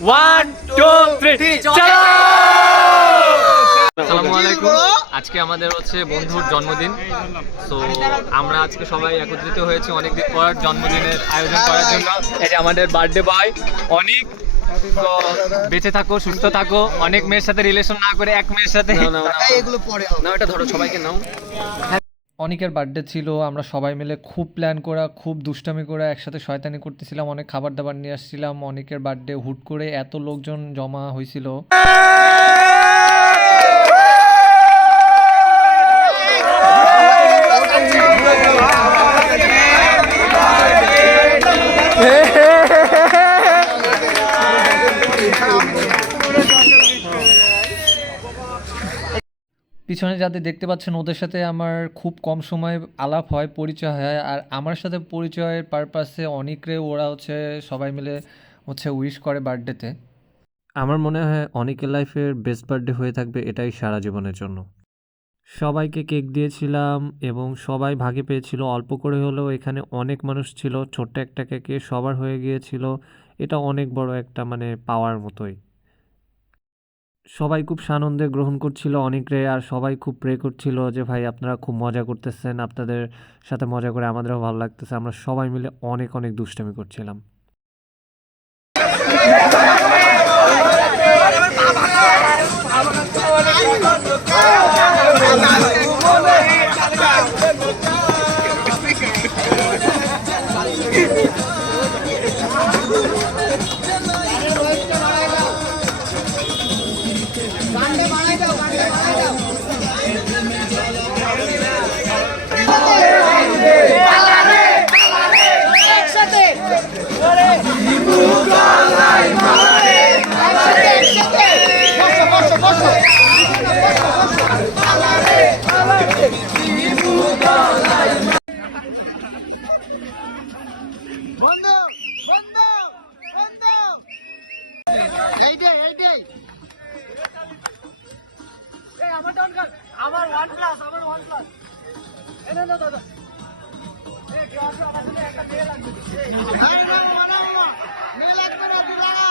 1 2 3 চলো। আসসালামু আলাইকুম। আজকে আমাদের হচ্ছে বন্ধুর জন্মদিন। তো আমরা আজকে সবাই একত্রিত হয়েছি অনেকদিন পর জন্মদিনের আয়োজন করার জন্য। এই যে আমাদের বার্থডে বয় অনেক। তো বেঁচে থাকো, সুস্থ থাকো, অনেক মেয়ের সাথে রিলেশন না করে এক মেয়ের সাথে। এগুলো পরে না, এটা ধরো সবাইকে নাও। অনেকের বার্থডে ছিল, আমরা সবাই মিলে খুব প্ল্যান করা, খুব দুষ্টামি করে একসাথে শয়তানি করতেছিলাম, অনেক খাবার দাবার নিয়ে আসছিলাম। অনেকের বার্থডে হুট করে এত লোকজন জমা হয়েছিল। পিছনে যাদের দেখতে পাচ্ছেন ওদের সাথে আমার খুব কম সময় আলাপ হয়, পরিচয় হয়। আর আমার সাথে পরিচয়ের পারপাসে অনেকরে ওরা হচ্ছে সবাই মিলে হচ্ছে উইশ করে বার্থডেতে। আমার মনে হয় অনেকের লাইফের বেস্ট বার্থডে হয়ে থাকবে এটাই সারা জীবনের জন্য। সবাইকে কেক দিয়েছিলাম এবং সবাই ভাগে পেয়েছিল, অল্প করে হলেও এখানে অনেক মানুষ ছিল, ছোট্ট একটা কেকে সবার হয়ে গিয়েছিল। এটা অনেক বড় একটা পাওয়ার মতোই। সবাই খুব সানন্দে গ্রহণ করছিল অনেকরে, আর সবাই খুব প্রে করছিল যে ভাই আপনারা খুব মজা করতেছেন, আপনাদের সাথে মজা করে আমাদেরও ভালো লাগতেছে। আমরা সবাই মিলে অনেক অনেক দুষ্টামি করছিলাম। আমার ওয়ান ক্লাস এটা না দাদা এই গ্লাস আমাদের একটা মেয়ে লাগবে। এই না মেয়ে লাগবে না দুলারা।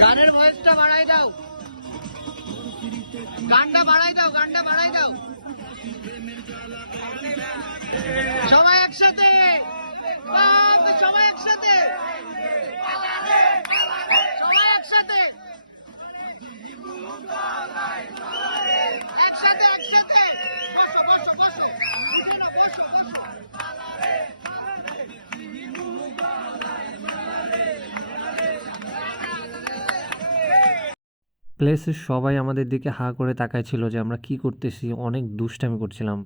গানের ভয়েসটা বাড়াই দাও, গানটা বাড়াই দাও, গানটা বাড়াই দাও। সবাই একসাথে, সবাই একসাথে, সবাই একসাথে, একসাথে একসাথে। বসো বসো বসো বসো। প্লেসের সবাই আমাদের দিকে হাঁ করে তাকায় ছিল যে আমরা কি করতেছি, অনেক দুষ্টামি করছিলাম।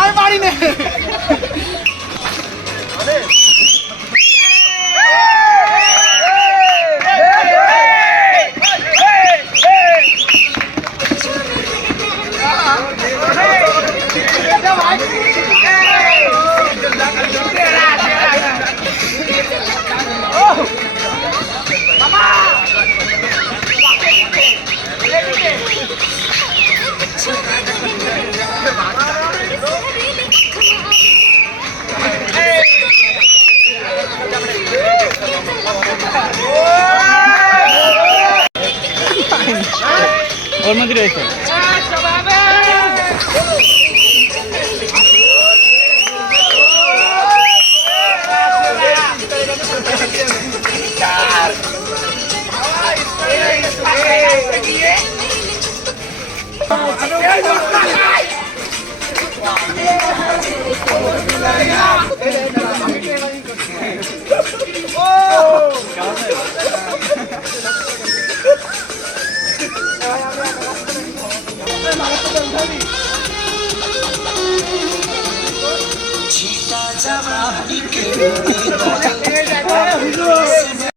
আর বাড়ি নেই। ওর মধ্যে রয়েছে। ছিটা যাওয়া